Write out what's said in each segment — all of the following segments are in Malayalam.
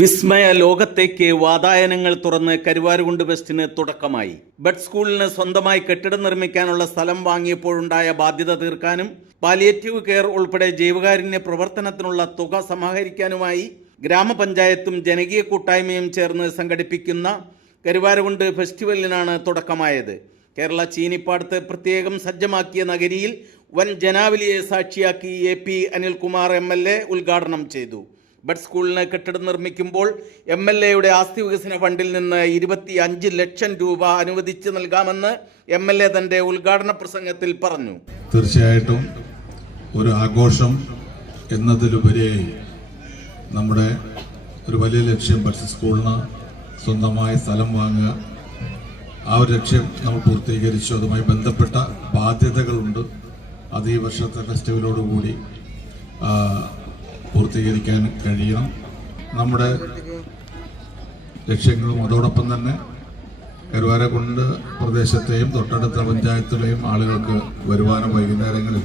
വിസ്മയ ലോകത്തേക്ക് വാതായനങ്ങൾ തുറന്ന് കരുവാരുകുണ്ട് വെസ്റ്റിന് തുടക്കമായി. ബഡ് സ്കൂളിന് സ്വന്തമായി കെട്ടിടം നിർമ്മിക്കാനുള്ള സ്ഥലം വാങ്ങിയപ്പോഴുണ്ടായ ബാധ്യത തീർക്കാനും പാലിയേറ്റീവ് കെയർ ഉൾപ്പെടെ ജീവകാരുണ്യ പ്രവർത്തനത്തിനുള്ള തുക സമാഹരിക്കാനുമായി ഗ്രാമപഞ്ചായത്തും ജനകീയ കൂട്ടായ്മയും ചേർന്ന് സംഘടിപ്പിക്കുന്ന കരുവാരുകുണ്ട് ഫെസ്റ്റിവലിനാണ് തുടക്കമായത്. കേരള ചീനിപ്പാടത്ത് പ്രത്യേകം സജ്ജമാക്കിയ നഗരിയിൽ വൻ ജനാവലിയെ സാക്ഷിയാക്കി AP അനിൽകുമാർ MLA ഉദ്ഘാടനം ചെയ്തു. ബഡ് സ്കൂളിന് കെട്ടിടം നിർമ്മിക്കുമ്പോൾ MLAയുടെ ആസ്തി വികസന ഫണ്ടിൽ നിന്ന് 25 ലക്ഷം രൂപ അനുവദിച്ച് നൽകാമെന്ന് MLA തന്റെ ഉദ്ഘാടന പ്രസംഗത്തിൽ പറഞ്ഞു. തീർച്ചയായിട്ടും ഒരു ആഘോഷം എന്നതിലുപരി നമ്മുടെ ഒരു വലിയ ലക്ഷ്യം ബഡ് സ്കൂളിന് സ്വന്തമായ സ്ഥലം വാങ്ങുക. ആ ഒരു ലക്ഷ്യം നമ്മൾ പൂർത്തീകരിച്ചു. അതുമായി ബന്ധപ്പെട്ട ബാധ്യതകളുണ്ട്. അത് ഈ വർഷത്തെ ഫെസ്റ്റിവലോടുകൂടി പൂർത്തീകരിക്കാൻ കഴിയണം. നമ്മുടെ ലക്ഷ്യങ്ങളും അതോടൊപ്പം തന്നെ കരുവാരക്കുണ്ട് പ്രദേശത്തെയും തൊട്ടടുത്ത പഞ്ചായത്തിലെയും ആളുകൾക്ക് വരുവാനും വൈകുന്നേരങ്ങളിൽ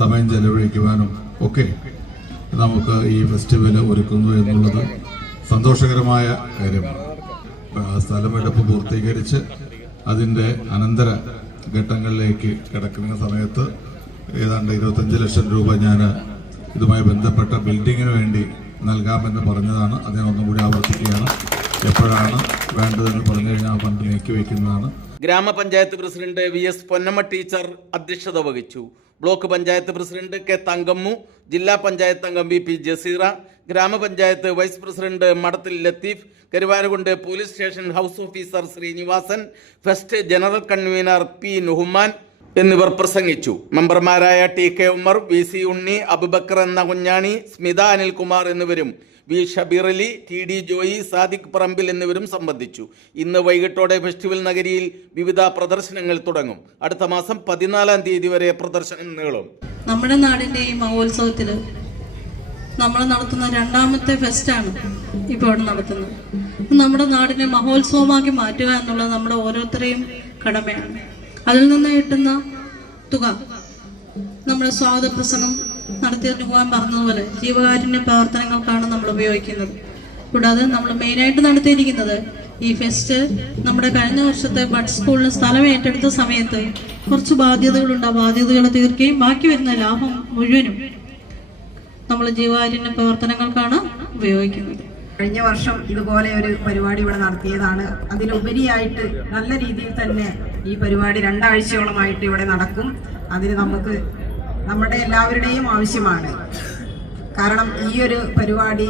സമയം ചെലവഴിക്കുവാനും ഒക്കെ നമുക്ക് ഈ ഫെസ്റ്റിവൽ ഒരുക്കുന്നു എന്നുള്ളത് സന്തോഷകരമായ കാര്യമാണ്. സ്ഥലമെടുപ്പ് പൂർത്തീകരിച്ച് അതിൻ്റെ അനന്തര ഘട്ടങ്ങളിലേക്ക് കിടക്കുന്ന സമയത്ത് ഏതാണ്ട് 25 ലക്ഷം രൂപ ഞാൻ ഇതുമായി ബന്ധപ്പെട്ട ബിൽഡിങ്ങിന് വേണ്ടി നൽകാമെന്ന് പറഞ്ഞതാണ്. അതിനൊന്നും കൂടി ആവർത്തിക്കുകയാണ്. എപ്പോഴാണ് വേണ്ടതെന്ന് പറഞ്ഞു കഴിഞ്ഞാൽ ആ ഫണ്ട് നീക്കി വയ്ക്കുന്നതാണ്. ഗ്രാമപഞ്ചായത്ത് പ്രസിഡന്റ് VS പൊന്നമ്മ ടീച്ചർ അധ്യക്ഷത വഹിച്ചു. Block panchayat president K Thankammu, ജില്ലാ പഞ്ചായത്ത് അംഗം BP ജസീറ, ഗ്രാമപഞ്ചായത്ത് vice president Madathil Latheef, Karuvarakundu police station house officer Sreenivasan, fest general convener P Nuhman എന്നിവർ പ്രസംഗിച്ചു. മെമ്പർമാരായ TK ഉമ്മർ, VC ഉണ്ണി, അബുബക്കർ എന്ന കുഞ്ഞാണി, സ്മിത അനിൽകുമാർ എന്നിവരും V ഷബീർ അലി, TD ജോയി, സാദിഖ് പറമ്പിൽ എന്നിവരും സംബന്ധിച്ചു. ഇന്ന് വൈകിട്ടോടെ ഫെസ്റ്റിവൽ നഗരിയിൽ വിവിധ പ്രദർശനങ്ങൾ തുടങ്ങും. അടുത്ത മാസം 14-ാം തീയതി വരെ പ്രദർശനം നീളും. നമ്മുടെ നാടിന്റെ ഈ മഹോത്സവത്തിൽ നമ്മൾ നടത്തുന്ന 2ാമത്തെ ഫെസ്റ്റാണ് ഇപ്പോൾ ഇവിടെ നടത്തുന്നത്. നമ്മുടെ നാടിനെ മഹോത്സവമാക്കി മാറ്റുക എന്നുള്ളത് നമ്മുടെ ഓരോരുത്തരെയും കടമയാണ്. അതിൽ നിന്ന് കിട്ടുന്ന തുക നമ്മുടെ സ്വാഗത പ്രസംഗം നടത്തിയ നുഹ്മാൻ പറഞ്ഞതുപോലെ ജീവകാരുണ്യ പ്രവർത്തനങ്ങൾക്കാണ് നമ്മൾ ഉപയോഗിക്കുന്നത്. കൂടാതെ നമ്മൾ മെയിനായിട്ട് നടത്തിയിരിക്കുന്നത് ഈ ഫെസ്റ്റ് നമ്മുടെ കഴിഞ്ഞ വർഷത്തെ ബഡ് സ്കൂളിന് സ്ഥലം ഏറ്റെടുത്ത സമയത്ത് കുറച്ച് ബാധ്യതകളുണ്ട്. ആ ബാധ്യതകൾ തീർക്കുകയും ബാക്കി വരുന്ന ലാഭം മുഴുവനും നമ്മൾ ജീവകാരുണ്യ പ്രവർത്തനങ്ങൾക്കാണ് ഉപയോഗിക്കുന്നത്. കഴിഞ്ഞ വർഷം ഇതുപോലെ ഒരു പരിപാടി ഇവിടെ നടത്തിയതാണ്. അതിലുപരിയായിട്ട് നല്ല രീതിയിൽ തന്നെ ഈ പരിപാടി 2 ആഴ്ചയോളമായിട്ട് ഇവിടെ നടക്കും. അതിന് നമുക്ക് നമ്മുടെ എല്ലാവരുടെയും ആവശ്യമാണ്. കാരണം ഈ ഒരു പരിപാടി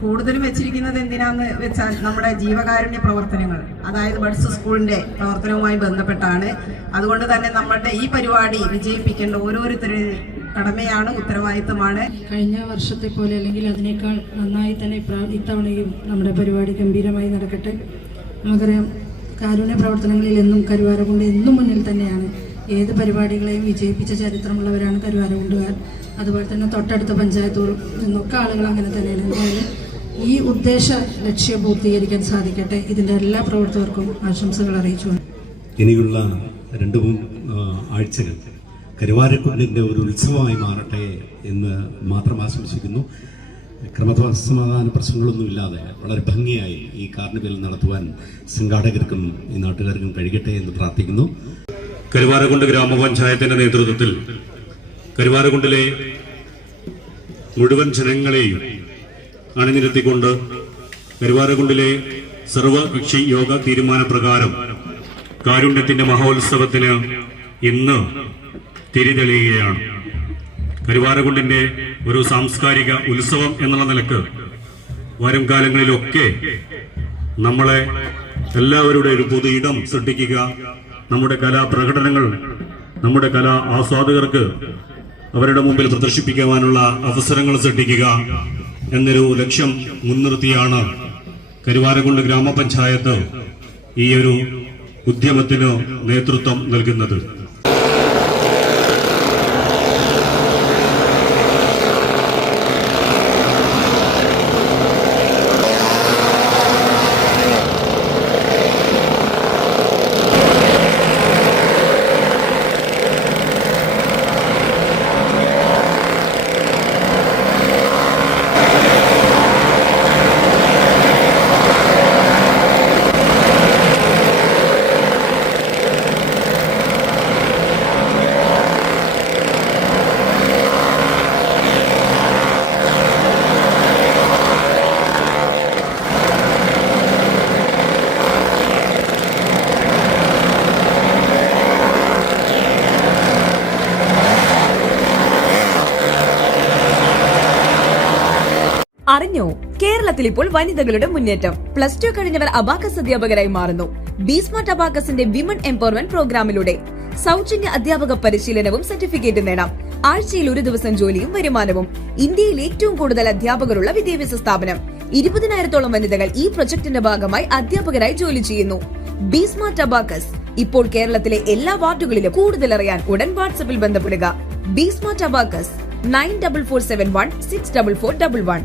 കൂടുതലും വെച്ചിരിക്കുന്നത് എന്തിനാന്ന് വെച്ചാൽ നമ്മുടെ ജീവകാരുണ്യ പ്രവർത്തനങ്ങൾ, അതായത് ബഡ്സ് സ്കൂളിന്റെ പ്രവർത്തനവുമായി ബന്ധപ്പെട്ടാണ്. അതുകൊണ്ട് തന്നെ നമ്മുടെ ഈ പരിപാടി വിജയിപ്പിക്കേണ്ട ഓരോരുത്തരുടെയും കടമയാണ്, ഉത്തരവാദിത്തമാണ്. കഴിഞ്ഞ വർഷത്തെ പോലെ അല്ലെങ്കിൽ അതിനേക്കാൾ നന്നായി തന്നെ ഇത്തവണയും നമ്മുടെ പരിപാടി ഗംഭീരമായി നടക്കട്ടെ. നമുക്കറിയാം, കാരുണ്യ പ്രവർത്തനങ്ങളിൽ എന്നും കരുവാരക്കുണ്ട് എന്നും മുന്നിൽ തന്നെയാണ്. ഏത് പരിപാടികളെയും വിജയിപ്പിച്ച ചരിത്രമുള്ളവരാണ് കരുവാരക്കുണ്ടുകാർ. അതുപോലെ തന്നെ തൊട്ടടുത്ത പഞ്ചായത്തുകളും എന്നൊക്കെ ആളുകൾ അങ്ങനെ തന്നെയാണ്. എന്തായാലും ഈ ഉദ്ദേശ ലക്ഷ്യം പൂർത്തീകരിക്കാൻ സാധിക്കട്ടെ. ഇതിൻ്റെ എല്ലാ പ്രവർത്തകർക്കും ആശംസകൾ അറിയിച്ചു. ഇനിയുള്ള 2-3 ആഴ്ചകൾ കരുവാരക്കുണ്ടിൻ്റെ ഒരു ഉത്സവമായി മാറട്ടെ എന്ന് മാത്രം ആശംസിക്കുന്നു. ക്രമസമാധാന പ്രശ്നങ്ങളൊന്നുമില്ലാതെ വളരെ ഭംഗിയായി ഈ കാർണിവൽ നടത്തുവാൻ സംഘാടകർക്കും ഈ നാട്ടുകാർക്കും കഴിയട്ടെ എന്ന് പ്രാർത്ഥിക്കുന്നു. കരുവാരക്കുണ്ട് ഗ്രാമപഞ്ചായത്തിന്റെ നേതൃത്വത്തിൽ കരുവാരക്കുണ്ടിലെ മുഴുവൻ ജനങ്ങളെയും അണിനിരത്തിക്കൊണ്ട് കരുവാരക്കുണ്ടിലെ സർവകക്ഷി യോഗ തീരുമാനപ്രകാരം കാരുണ്യത്തിന്റെ മഹോത്സവത്തിന് ഇന്ന് തിരിതെളിയുകയാണ്. കരുവാരക്കുണ്ടിന്റെ ഒരു സാംസ്കാരിക ഉത്സവം എന്നുള്ള നിലക്ക് വരും കാലങ്ങളിലൊക്കെ നമ്മളെ എല്ലാവരുടെ ഒരു പൊതു ഇടം സൃഷ്ടിക്കുക, നമ്മുടെ കലാപ്രകടനങ്ങൾ നമ്മുടെ കലാ ആസ്വാദകർക്ക് അവരുടെ മുമ്പിൽ പ്രദർശിപ്പിക്കുവാനുള്ള അവസരങ്ങൾ സൃഷ്ടിക്കുക എന്നൊരു ലക്ഷ്യം മുൻനിർത്തിയാണ് കരുവാരക്കുണ്ട് ഗ്രാമപഞ്ചായത്ത് ഈ ഒരു ഉദ്യമത്തിന് നേതൃത്വം നൽകുന്നത്. അറിഞ്ഞോ, കേരളത്തിൽ ഇപ്പോൾ വനിതകളുടെ മുന്നേറ്റം. +2 കഴിഞ്ഞവർ അബാക്കസ് അധ്യാപകരായി മാറുന്നു. ബിസ്മാർട്ട് അബാക്കസിന്റെ വിമൻ എംപവർമെന്റ് പ്രോഗ്രാമിലൂടെ സൗജന്യ അധ്യാപക പരിശീലനവും സർട്ടിഫിക്കറ്റും നേടാം. ആഴ്ചയിൽ 1 ദിവസം ജോലിയും വരുമാനവും. ഇന്ത്യയിൽ ഏറ്റവും കൂടുതൽ അധ്യാപകരുള്ള വിദ്യാഭ്യാസ സ്ഥാപനം. 20,000-ഓളം വനിതകൾ ഈ പ്രൊജക്ടിന്റെ ഭാഗമായി അധ്യാപകരായി ജോലി ചെയ്യുന്നു. ബിസ്മാർട്ട് അബാക്കസ് ഇപ്പോൾ കേരളത്തിലെ എല്ലാ വാർഡുകളിലും. കൂടുതൽ അറിയാൻ ഉടൻ വാട്സ്ആപ്പിൽ ബന്ധപ്പെടുക. ബിസ്മാർട്ട് അബാക്കസ് 9447164411.